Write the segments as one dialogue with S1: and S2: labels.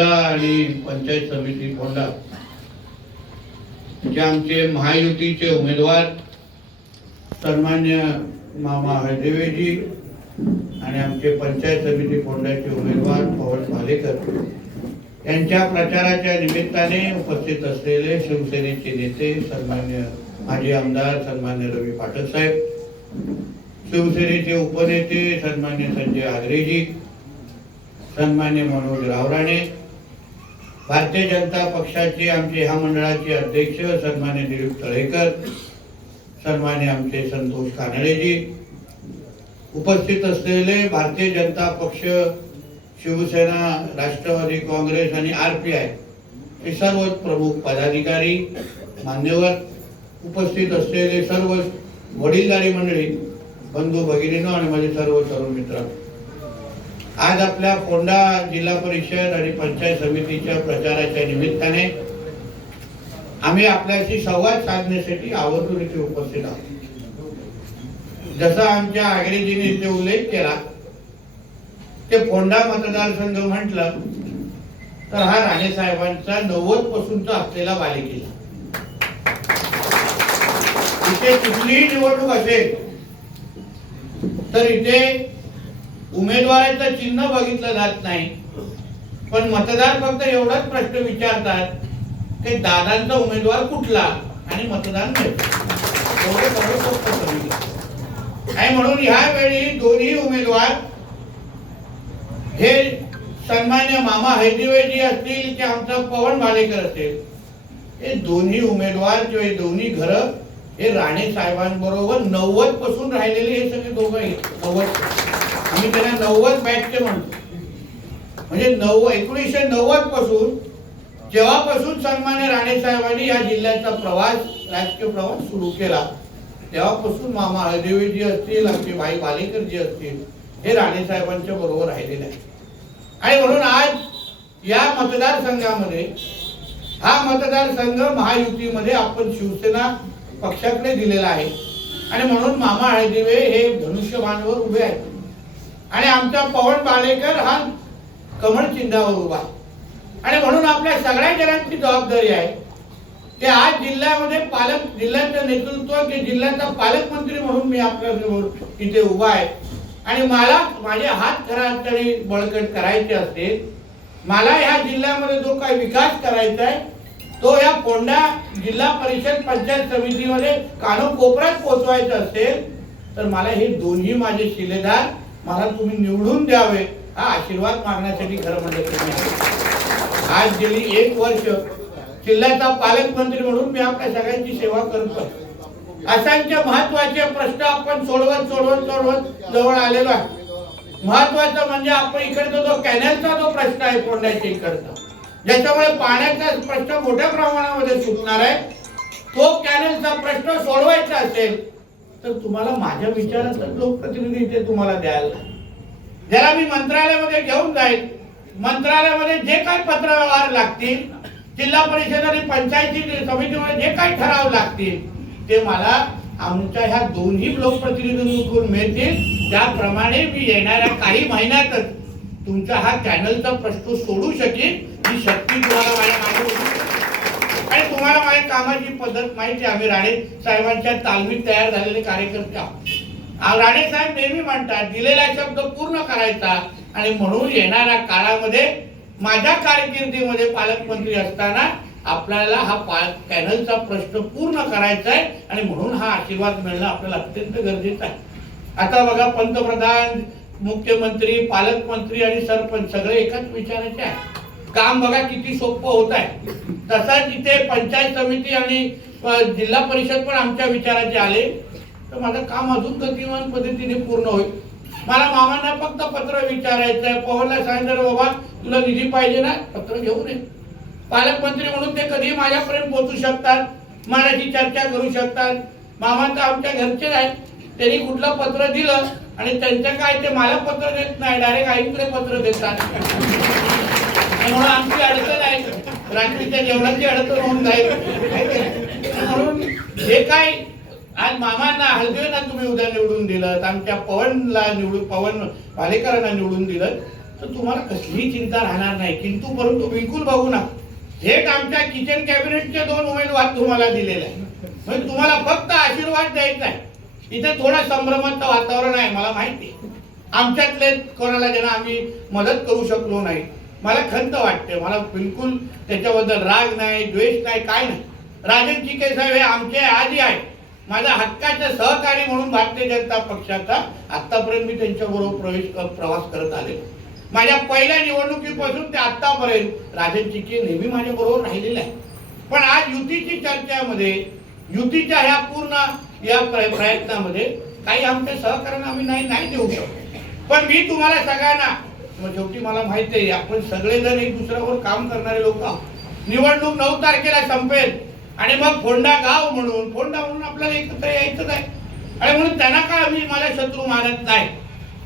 S1: आणि पंचायत समिती फोंडा जे आमचे महायुतीचे उमेदवार सन्मान्य मामा हळदेवेजी आणि आमचे पंचायत समिती फोंडाचे उमेदवार पवन भालेकर यांच्या प्रचाराच्या निमित्ताने उपस्थित असलेले शिवसेनेचे नेते सन्मान्य माजी आमदार सन्मान्य रवी पाठक साहेब शिवसेनेचे उपनेते सन्मान्य संजय आगरेजी सन्मान्य मनोज रावराणे भारतीय जनता पक्षाचे आमचे ह्या मंडळाचे अध्यक्ष सन्मान्य दिलीप तळेकर सन्मान्य आमचे संतोष कानडेजी उपस्थित असलेले भारतीय जनता पक्ष शिवसेना राष्ट्रवादी काँग्रेस आणि आर पी आय हे सर्व प्रमुख पदाधिकारी मान्यवर उपस्थित असलेले सर्व वडीलधारी मंडळी बंधू भगिनीनो आणि माझे सर्व तरुण मित्र. आज आपल्या फोंडा जिल्हा परिषद आणि पंचायत समितीच्या प्रचाराच्या निमित्ताने आम्ही आपल्याशी संवाद साधण्यासाठी आवर्जून इथे उपस्थित आहोत. जसा आमच्या आगरेजीने इथे उल्लेख केला ते फोंडा मतदारसंघ म्हटलं तर हा राणे साहेबांचा नव्वद पासूनचा असलेला बालिकेला इथे कुठलीही निवडणूक असेल तर इथे उमेदवाराचं चिन्ह बघितलं जात नाही. पण मतदार फक्त एवढाच प्रश्न विचारतात की दादांचा उमेदवार कुठला आणि मतदान आणि म्हणून ह्या वेळी दोन्ही उमेदवार हे सन्मान्य मामा हैदीवेजी असतील की आमचा पवन भालेकर असेल हे दोन्ही उमेदवार किंवा दोन्ही घरं हे राणे साहेबांबरोबर नव्वदपासून राहिलेले हे सगळे दोघं नव्वद आम्ही त्यांना नव्वद बॅचचे म्हणतो. म्हणजे नव्वद एकोणीसशे नव्वदपासून जेव्हापासून सन्मान्य राणे साहेबांनी या जिल्ह्याचा प्रवास राजकीय प्रवास सुरू केला तेव्हापासून मामा हळदेवीजी असतील आमचे भाई भालेकरजी असतील हे राणे साहेबांच्या बरोबर राहिलेले आहेत. आणि म्हणून आज या मतदारसंघामध्ये हा मतदारसंघ महायुतीमध्ये आपण शिवसेना पक्षाकडे दिलेला आहे. आणि म्हणून मामा हळदिवे हे धनुष्यबाणवर उभे आहेत. आणि आमचा पवन बालेकर हा कमळ चिन्हावर उभा. आणि म्हणून आपल्या सगळ्या जणांची जबाबदारी आहे. ते आज जिल्ह्यामध्ये पालक जिल्ह्याचं नेतृत्व की जिल्ह्याचा पालकमंत्री म्हणून मी आपल्यासमोर इथे उभा आहे. आणि मला माझे हात खरातरी बळकट करायचे असतील मला ह्या जिल्ह्यामध्ये जो काही विकास करायचा आहे तो या कोंडा जिल्हा परिषद पंचायत समितीमध्ये कानोकोपऱ्यात पोहोचवायचा असेल तर मला हे दोन्ही माझे शिलेदार मला तुम्ही निवडून द्यावे. हा आशीर्वाद मागण्यासाठी खरं म्हणजे तुम्ही आज गेली एक वर्ष जिल्ह्याचा पालकमंत्री म्हणून मी आपल्या सगळ्यांची सेवा करतो असंख्य महत्त्वाचे प्रश्न आपण सोडवत सोडवत सोडवत जवळ आलेलो आहे. महत्वाचं म्हणजे आपण इकडचा जो कॅनलचा जो प्रश्न आहे फोंड्याच्या इकडचा ज्याच्यामुळे पाण्याचा प्रश्न मोठ्या प्रमाणामध्ये सुटणार आहे. तो कॅनलचा प्रश्न सोडवायचा असेल तर तुम्हाला माझ्या विचाराचा लोकप्रतिनिधी इथे तुम्हाला द्यायला लागेल. ज्याला मी मंत्रालयामध्ये घेऊन जाईल मंत्रालयामध्ये जे काही पत्रव्यवहार लागतील जिल्हा परिषद आणि पंचायती समितीमध्ये जे काही ठराव लागतील ते मला आमच्या ह्या दोन्ही लोकप्रतिनिधींकडून मिळतील त्याप्रमाणे मी येणाऱ्या काही महिन्यातच तुमचा हा चॅनलचा प्रश्न सोडू शकेन ही शक्ती तुम्हाला माझ्या मागे आणि तुम्हाला माझ्या कामाची पद्धत माहिती आम्ही राणे साहेबांच्या तालमीत तयार झालेले कार्यकर्ते आहोत राणे साहेब नेहमी म्हणतात दिलेला शब्द पूर्ण करायचा आणि म्हणून येणाऱ्या काळामध्ये माझ्या कारकिर्दीमध्ये पालकमंत्री असताना आपल्याला हा पा पॅनलचा प्रश्न पूर्ण करायचा आहे आणि म्हणून हा आशीर्वाद मिळणं आपल्याला अत्यंत गरजेचं आहे. आता बघा पंतप्रधान मुख्यमंत्री पालकमंत्री आणि सरपंच सगळे एकाच विचाराचे आहे. काम बघा किती सोपं होत आहे. तसाच इथे पंचायत समिती आणि जिल्हा परिषद पण आमच्या विचाराचे आले तर माझं काम अजून गतिमान पद्धतीने पूर्ण होईल. मला मामांना फक्त पत्र विचारायचं आहे. पवनला सांगितलं बाबा तुला निधी पाहिजे ना पत्र घेऊन ये. पालकमंत्री म्हणून ते कधी माझ्यापर्यंत पोहोचू शकतात माझ्याशी चर्चा करू शकतात. मामा तर आमच्या घरचे आहेत. त्यांनी कुठलं पत्र दिलं आणि त्यांचं काय ते मला पत्र देत नाही डायरेक्ट आईकडे पत्र देतात. म्हणून आमची अडचण आहे. रात्रीच्या जेवणाची अडचण होऊन जाईल. म्हणून जे काय आज मामांना हलदेवना तुम्ही उद्या निवडून दिलं आमच्या पवनला निवडून पवन पालेकरांना निवडून दिलं तर तुम्हाला कसलीही चिंता राहणार नाही. किंतु परंतु बिलकुल बघू ना थेट आमच्या किचन कॅबिनेटचे दोन उमेदवार तुम्हाला दिलेले आहे म्हणजे तुम्हाला फक्त आशीर्वाद द्यायचा आहे. इथे थोडा संभ्रमाचं वातावरण आहे मला माहिती आमच्यातले कोणाला ज्यांना आम्ही मदत करू शकलो नाही. मला खंत वाटते मला बिलकुल त्याच्याबद्दल राग नाही द्वेष नाही काय नाही. राजन चिके साहेब हे आमचे आधी आहे माझ्या हक्काचे सहकारी म्हणून भारतीय जनता पक्षाचा आतापर्यंत मी त्यांच्याबरोबर प्रवेश प्रवास करत आले माझ्या पहिल्या निवडणुकीपासून ते आतापर्यंत राजन चिके नेहमी माझ्याबरोबर राहिलेले आहे पण आज युतीची चर्चेमध्ये युतीच्या ह्या पूर्ण या प्र- प्रयत्नामध्ये काही आमच्या सहकार्यांना आम्ही नाही नाही देऊ शकतो. पण मी तुम्हाला सगळ्यांना मग शेवटी मला माहिती आहे आपण सगळेजण एक दुसऱ्यावर काम करणारे लोक आहोत. निवडणूक नऊ तारखेला संपेल. आणि मग फोंडा गाव म्हणून फोंडा म्हणून आपल्याला एकत्र यायचंच आहे. आणि म्हणून त्यांना काय मी मला शत्रू मानत नाही.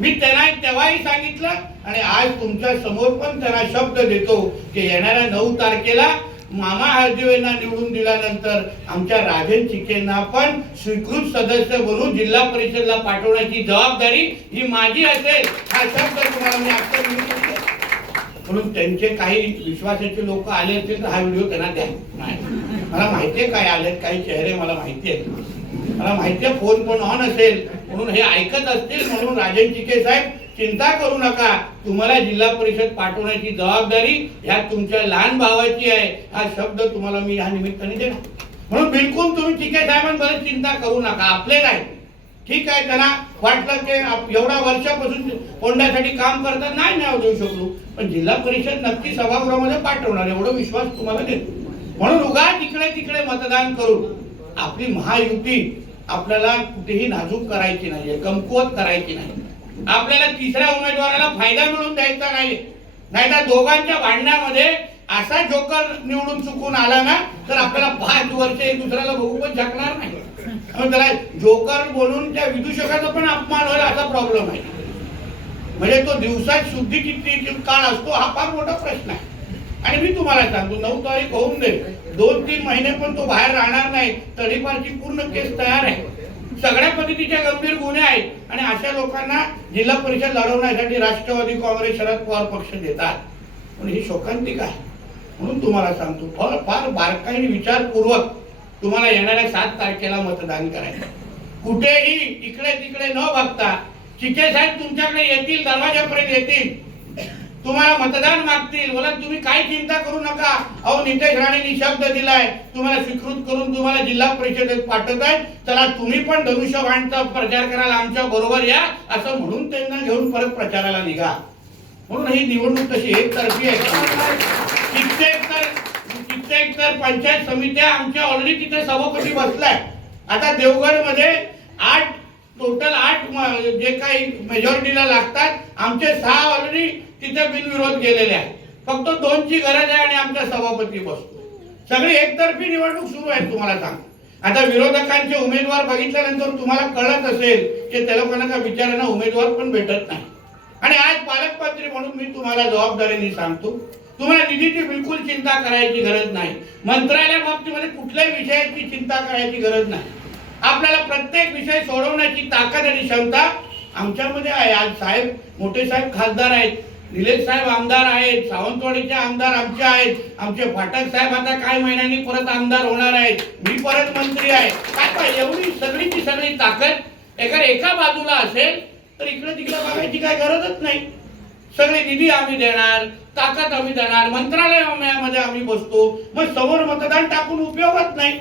S1: मी त्यांना तेव्हाही सांगितलं आणि आज तुमच्यासमोर पण त्यांना शब्द देतो की येणाऱ्या नऊ तारखेला मामा हळदिवेंना निवडून दिल्यानंतर आमच्या राजन चिकेंना पण स्वीकृत सदस्य बनवून जिल्हा परिषदला पाठवण्याची जबाबदारी ही माझी असेल. हा शब्द तुम्हाला मी आता म्हणून त्यांचे काही विश्वासाचे लोक आले असतील तर हा व्हिडिओ त्यांना द्या. नाही. मला माहितीये काय आले काही चेहरे मला माहिती आहेत. मला माहितीये फोन पण ऑन असेल. म्हणून हे ऐकत असतील म्हणून राजन चिके साहेब चिंता करू नका. तुम्हाला जिल्हा परिषद पाठवण्याची जबाबदारी ह्या तुमच्या लहान भावाची आहे. हा शब्द तुम्हाला मी या निमित्ताने देणार. म्हणून बिलकुल तुम्ही चिके साहेबांबद्दल चिंता करू नका. आपले नाही. ठीक आहे त्यांना वाटलं की एवढ्या वर्षापासून कोंड्यासाठी काम करतात. नाही नाव देऊ शकलो. पण जिल्हा परिषद नक्की सभागृहामध्ये पाठवणार. एवढा विश्वास तुम्हाला देतो. म्हणून उगा तिकडे तिकडे मतदान करून आपली महायुती आपल्याला कुठेही नाजूक करायची नाहीये कमकुवत करायची नाही. आपल्याला तिसऱ्या उमेदवाराला फायदा मिळून द्यायचा नाही. नाहीतर दोघांच्या भांडणामध्ये असा जोकर निवडून चुकून आला ना तर आपल्याला पाच वर्ष एक दुसऱ्याला बघू पण शकणार नाही. त्याला जोकर बोलून त्या विदूषकाचा पण अपमान होईल असा प्रॉब्लेम आहे. म्हणजे तो दिवसात शुद्धी किती काळ असतो हा फार मोठा प्रश्न आहे. आणि मी तुम्हाला सांगतो नऊ तारीख होऊन दे. दोन तीन महिने पण तो बाहेर राहणार नाही तडीपारची पूर्ण केस तयार आहे. सगळ्या पद्धतीच्या गंभीर गुन्हे आहेत. आणि अशा लोकांना जिल्हा परिषद लढवण्यासाठी राष्ट्रवादी काँग्रेस शरद पवार पक्ष देतात. पण ही शोकांतिक आहे. म्हणून तुम्हाला सांगतो फार फार बारकाईने विचारपूर्वक तुम्हाला येणाऱ्या सात तारखेला मतदान करायचं. कुठेही इकडे तिकडे न बघता चिके साहेब तुमच्याकडे येतील दरवाजापर्यंत येतील. तुम्हाला मतदान मागतील. बोला तुम्ही काय चिंता करू नका. अहो नितेश राणेंनी शब्द दिलाय. तुम्हाला स्वीकृत करून तुम्हाला जिल्हा परिषदेत पाठवत आहेत चला तुम्ही पण धनुष्यबाणचा प्रचार करायला आमच्या बरोबर या. असं म्हणून त्यांना घेऊन परत प्रचाराला निघा. म्हणून ही निवडणूक तशी एकतर्फी आहे. कित्येक तर कित्येक तर पंचायत समित्या आमच्या ऑलरेडी तिथे सभापती बसलाय. आता देवगडमध्ये आठ टोटल आठ जे काही मेजॉरिटीला लागतात आमचे सहा ऑलरेडी तिथे बिनविरोध गेलेले आहेत. फक्त दोनची गरज आहे आणि आमचा सभापती बसतो. सगळी एकतर्फी निवडणूक सुरू आहे तुम्हाला सांग आता विरोधकांचे उमेदवार बघितल्यानंतर तुम्हाला कळत असेल की त्या लोकांना त्या उमेदवार पण भेटत नाही. आणि आज पालकमंत्री म्हणून मी तुम्हाला जबाबदारीने सांगतो तुम्हाला निधीची बिलकुल चिंता करायची गरज नाही. मंत्रालया बाबतीमध्ये कुठल्याही विषयाची चिंता करायची गरज नाही. आपल्याला प्रत्येक विषय सोडवण्याची ताकद आणि क्षमता आमच्यामध्ये आहे. आज साहेब मोठे साहेब खासदार आहेत. निलेश साहेब आमदार आहेत. सावंतवाडीचे आमदार आमचे आहेत. आमचे फाटक साहेब आता काही महिन्यांनी परत आमदार होणार आहेत. मी परत मंत्री आहे. आता एवढी सगळीची सगळी ताकद एका एका बाजूला असेल तर इकडे तिकडे बघायची काय गरजच नाही. सगळे निधी आम्ही देणार ताकद आम्ही देणार मंत्रालयामध्ये आम्ही बसतो. मग समोर मतदान टाकून उपयोगच नाही.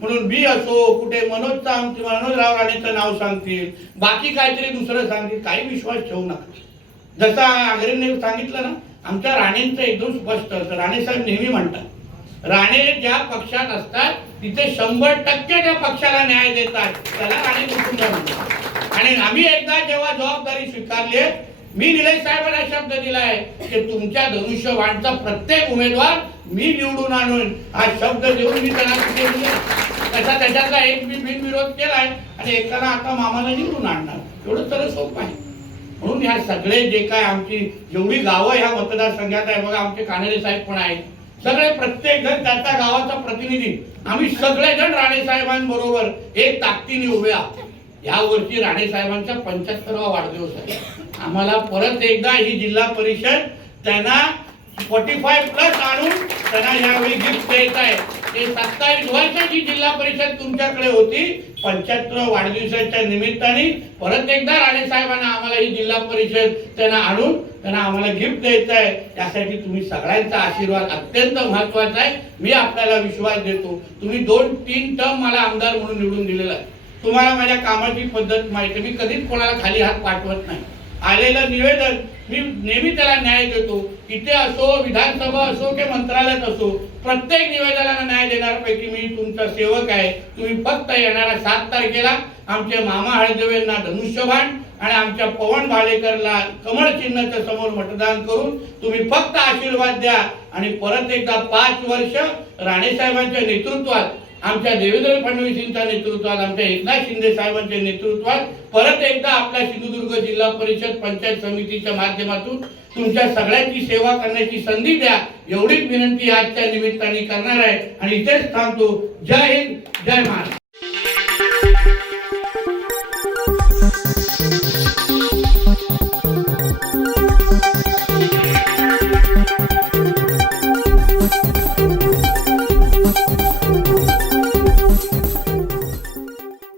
S1: म्हणून बी असो कुठे मनोजचा आमचे मनोजराव राणेचं नाव सांगतील बाकी काहीतरी दुसरं सांगतील काही विश्वास ठेवू नका. जसं आग्रेने सांगितलं ना आमच्या राणेंचं एकदम स्पष्ट असतं. राणे साहेब नेहमी म्हणतात राणे ज्या पक्षात असतात तिथे शंभर टक्के त्या पक्षाला न्याय देतात. त्याला राणे कुटुंब म्हणतात. आणि आम्ही एकदा जेव्हा जबाबदारी स्वीकारली मी निलेश साहेबांना शब्द दिलाय की तुमच्या धनुष्यवाणचा प्रत्येक उमेदवार मी निवडून आणून हा शब्द देऊन मी त्यांना त्याचा त्याच्यातला एक मी बिनविरोध केलाय आणि एकाला आता मामाला निवडून आणणार. एवढं तर सोपं आहे. म्हणून ह्या सगळे जे काय आमची जेवढी गावं ह्या मतदारसंघात आहे बघा आमचे कानडे साहेब पण आहेत. सगळे प्रत्येक जण त्या गावाचा प्रतिनिधी. आम्ही सगळेजण राणे साहेबांबरोबर एक ताकदीने उभे आहोत. या वर्षी राणे साहेबांचा पंच्याहत्तरवा वाढदिवस आहे. आम्हाला परत एकदा ही जिल्हा परिषद त्यांना फोर्टी फाय प्लस आणून त्यांना यावेळी गिफ्ट द्यायचं आहे. ते सत्तावीस वर्षाची जिल्हा परिषद तुमच्याकडे होती. पंच्याहत्तर वाढदिवसाच्या निमित्ताने परत एकदा राणे साहेबांना आम्हाला ही जिल्हा परिषद त्यांना आणून त्यांना आम्हाला गिफ्ट द्यायचं आहे. त्यासाठी तुम्ही सगळ्यांचा आशीर्वाद अत्यंत महत्त्वाचा आहे. मी आपल्याला विश्वास देतो. तुम्ही दोन तीन टर्म मला आमदार म्हणून निवडून दिलेला आहे. तुम्हाला माझ्या कामाची पद्धत माहिती मी कधीच कोणाला खाली हात पाठवत नाही. आलेलं निवेदन मी नेहमी त्याला न्याय देतो. इथे असो विधानसभा असो की मंत्रालयात असो प्रत्येक निवेदनाला न्याय देणाऱ्यापैकी मी तुमचा सेवक आहे. तुम्ही फक्त येणाऱ्या सात तारखेला आमचे मामा हळदेवेंना धनुष्यबाण आणि आमच्या पवन भालेकरला कमळ चिन्हाच्या समोर मतदान करून तुम्ही फक्त आशीर्वाद द्या. आणि परत एकदा पाच वर्ष राणेसाहेबांच्या नेतृत्वात आमच्या देवेंद्र फडणवीसांच्या नेतृत्वात आमच्या एकनाथ शिंदे साहेबांच्या नेतृत्वात परत एकदा आपल्या सिंधुदुर्ग जिल्हा परिषद पंचायत समितीच्या माध्यमातून तुमच्या सगळ्यांची सेवा करण्याची संधी द्या. एवढीच विनंती आजच्या निमित्ताने करणार आहे. आणि इथेच थांबतो. जय हिंद. जय महाराष्ट्र.